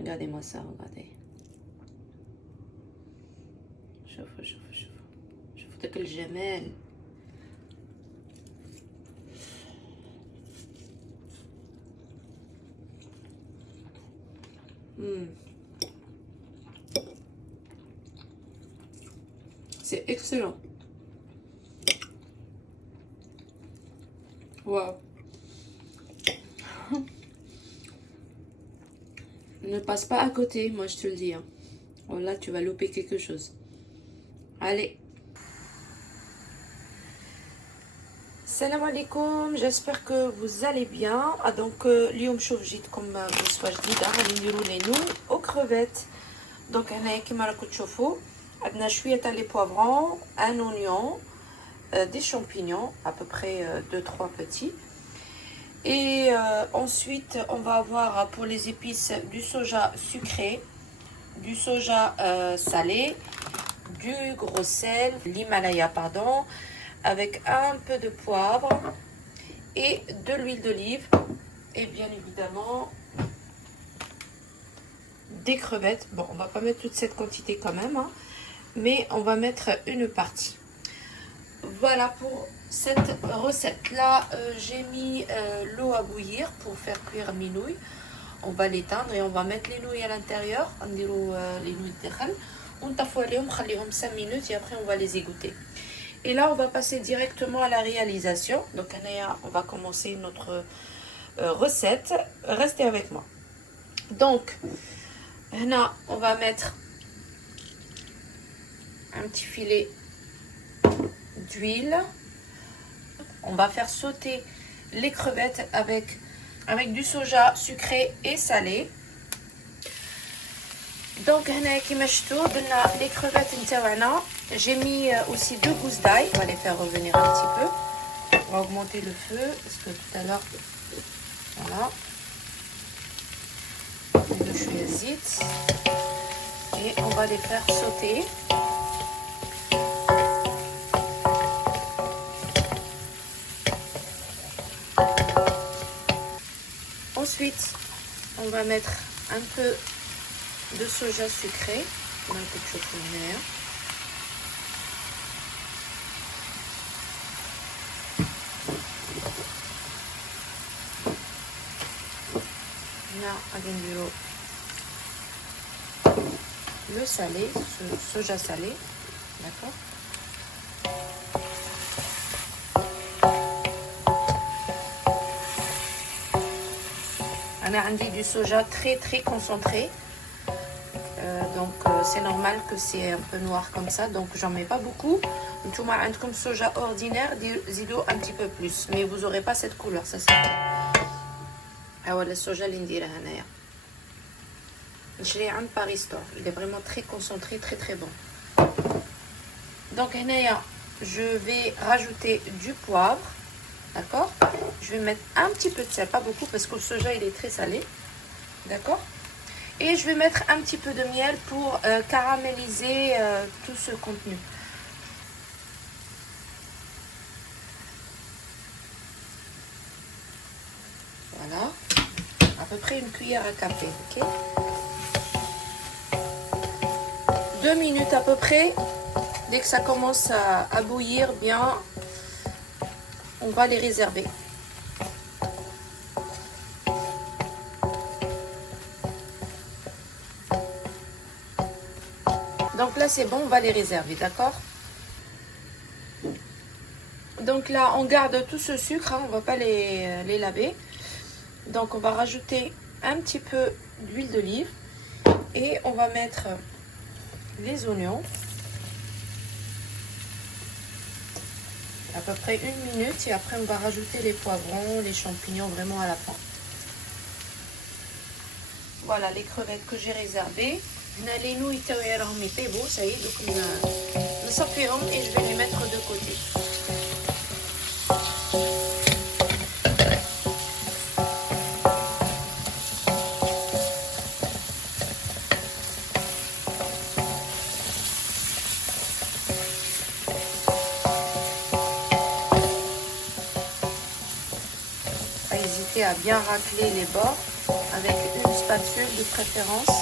Regardez-moi ça, regardez. شوفوا شوفوا شوفوا شوفوا داك الجمال. C'est excellent. Waouh. Ne passe pas à côté, moi je te le dis. Hein. Oh là, tu vas louper quelque chose. Allez. Salam alaikum, j'espère que vous allez bien. Ah, donc, اليوم شوف جيتكم بوصفة جديدة غادي نديرو لي نون aux crevettes. Donc هنايا كيما راكم تشوفوا عندنا شوية تاع لي poivrons, un oignon, des champignons, à peu près 2-3 petits. Et ensuite, on va avoir pour les épices du soja sucré, du soja salé, du gros sel, l'Himalaya, pardon, avec un peu de poivre et de l'huile d'olive. Et bien évidemment, des crevettes. Bon, on va pas mettre toute cette quantité quand même, hein, mais on va mettre une partie. Voilà pour cette recette là. J'ai mis l'eau à bouillir pour faire cuire mes nouilles. On va l'éteindre et on va mettre les nouilles à l'intérieur. On dirait les nouilles de khal. On tafoue les 5 minutes et après on va les égoutter. Et là on va passer directement à la réalisation. Donc on va commencer notre recette. Restez avec moi. Donc là on va mettre un petit filet d'huile. On va faire sauter les crevettes avec du soja sucré et salé. Donc les crevettes, j'ai mis aussi 2 gousses d'ail. On va les faire revenir un petit peu. On va augmenter le feu parce que tout à l'heure, voilà, le chouïazit, et on va les faire sauter. Ensuite, on va mettre un peu de soja sucré dans le chocolat. Là, le salé, soja salé, d'accord. On a du soja très concentré, donc c'est normal que c'est un peu noir comme ça, donc j'en mets pas beaucoup. Comme soja ordinaire, zido un petit peu plus, mais vous aurez pas cette couleur, ça c'est le soja l'indira hanaya. Je l'ai en Paris Store, il est vraiment très concentré, très bon. Donc hanaya, je vais rajouter du poivre. D'accord. Je vais mettre un petit peu de sel, pas beaucoup parce que le soja il est très salé. D'accord. Et je vais mettre un petit peu de miel pour caraméliser tout ce contenu. Voilà. À peu près une cuillère à café. Ok. 2 minutes à peu près. Dès que ça commence à bouillir bien, on va les réserver. Donc là c'est bon, on va les réserver, d'accord. Donc là on garde tout ce sucre, hein, on va pas les laver. Donc on va rajouter un petit peu d'huile d'olive et on va mettre les oignons. À peu près 1 minute et après on va rajouter les poivrons, les champignons vraiment à la fin. Voilà les crevettes que j'ai réservées. Les nouilles ça y est, donc nous s'appuierons et je vais les mettre de côté. Pas hésiter à bien racler les bords avec une spatule de préférence.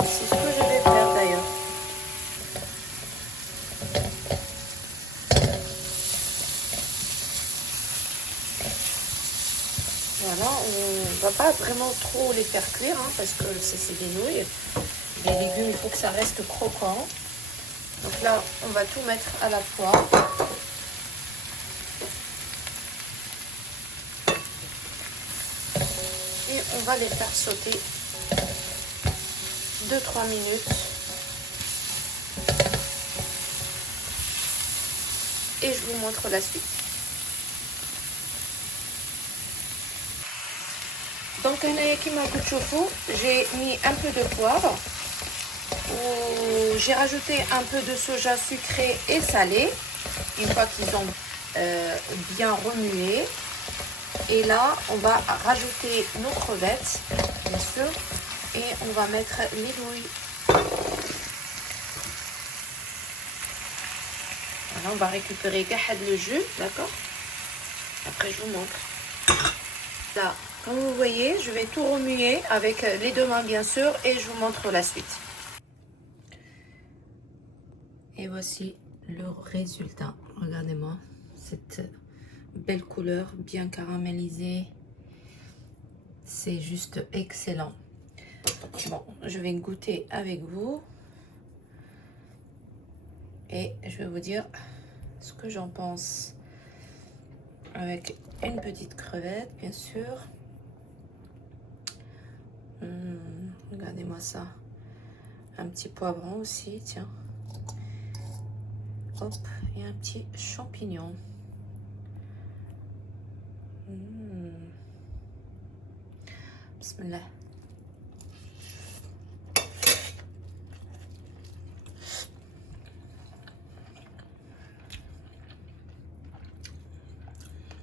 C'est ce que je vais faire d'ailleurs. Voilà, on ne va pas vraiment trop les faire cuire hein, parce que c'est des nouilles. Les légumes, il faut que ça reste croquant. Donc là, on va tout mettre à la fois. Et on va les faire sauter 2-3 minutes. Et je vous montre la suite. Donc, j'ai mis un peu de poivre. J'ai rajouté un peu de soja sucré et salé. Une fois qu'ils ont bien remué. Et là, on va rajouter nos crevettes, bien sûr. Et on va mettre les nouilles. Voilà, on va récupérer le jus, d'accord? Après, je vous montre. Là, comme vous voyez, je vais tout remuer avec les deux mains, bien sûr. Et je vous montre la suite. Et voici le résultat. Regardez-moi cette belle couleur, bien caramélisée. C'est juste excellent. Bon, je vais goûter avec vous. Et je vais vous dire ce que j'en pense. Avec une petite crevette, bien sûr. Regardez-moi ça. Un petit poivron aussi, tiens. Hop, et un petit champignon. Bismillah.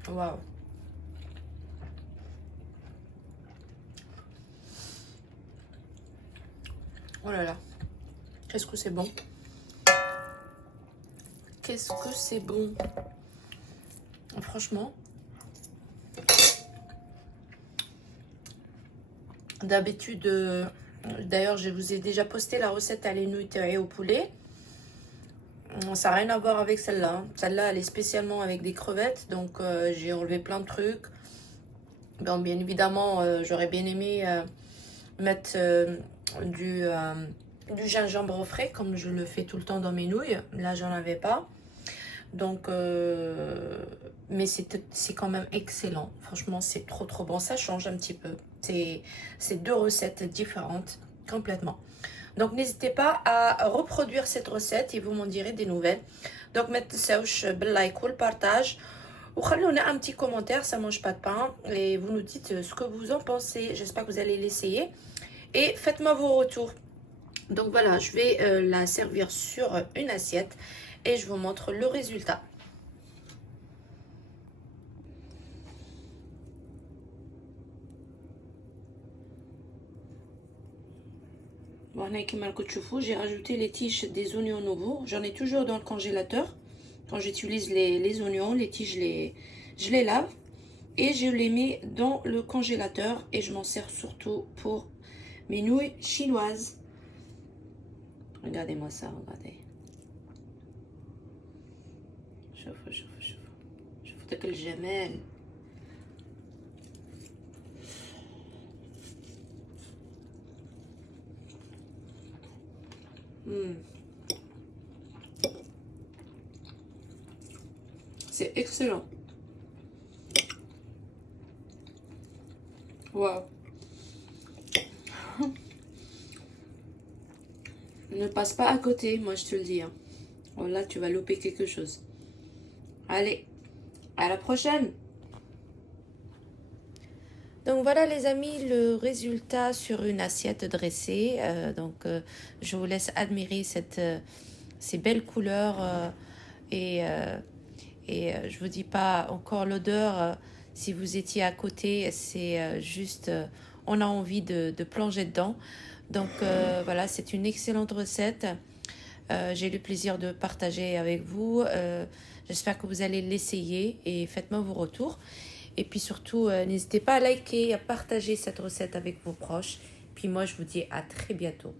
Waouh. Oh là là. Qu'est-ce que c'est bon. Qu'est-ce que c'est bon. Franchement. D'habitude, d'ailleurs, je vous ai déjà posté la recette à nouilles et au poulet. Ça n'a rien à voir avec celle-là. Celle-là, elle est spécialement avec des crevettes. Donc, j'ai enlevé plein de trucs. Bon, bien évidemment, j'aurais bien aimé mettre du gingembre frais, comme je le fais tout le temps dans mes nouilles. Là, j'en avais pas. Donc, mais c'est quand même excellent. Franchement, c'est trop bon. Ça change un petit peu. C'est deux recettes différentes, complètement. Donc, n'hésitez pas à reproduire cette recette et vous m'en direz des nouvelles. Donc, mettez le like ou le partage. Ou khalouna un petit commentaire, ça mange pas de pain. Et vous nous dites ce que vous en pensez. J'espère que vous allez l'essayer. Et faites-moi vos retours. Donc, voilà, je vais la servir sur une assiette. Et je vous montre le résultat. Bon, j'ai rajouté les tiges des oignons nouveaux. J'en ai toujours dans le congélateur. Quand j'utilise les oignons, les tiges, je les lave. Et je les mets dans le congélateur. Et je m'en sers surtout pour mes nouilles chinoises. Regardez-moi ça, regardez. شوفوا داك الجمال. C'est excellent. Waouh. Ne passe pas à côté, moi je te le dis. Hein. Oh là, tu vas louper quelque chose. Allez, à la prochaine. Donc voilà les amis, le résultat sur une assiette dressée. Je vous laisse admirer ces belles couleurs et je vous dis pas encore l'odeur. Si vous étiez à côté, c'est juste, on a envie de plonger dedans. Donc voilà, c'est une excellente recette. J'ai le plaisir de partager avec vous. J'espère que vous allez l'essayer et faites-moi vos retours. Et puis surtout, n'hésitez pas à liker et à partager cette recette avec vos proches. Puis moi, je vous dis à très bientôt.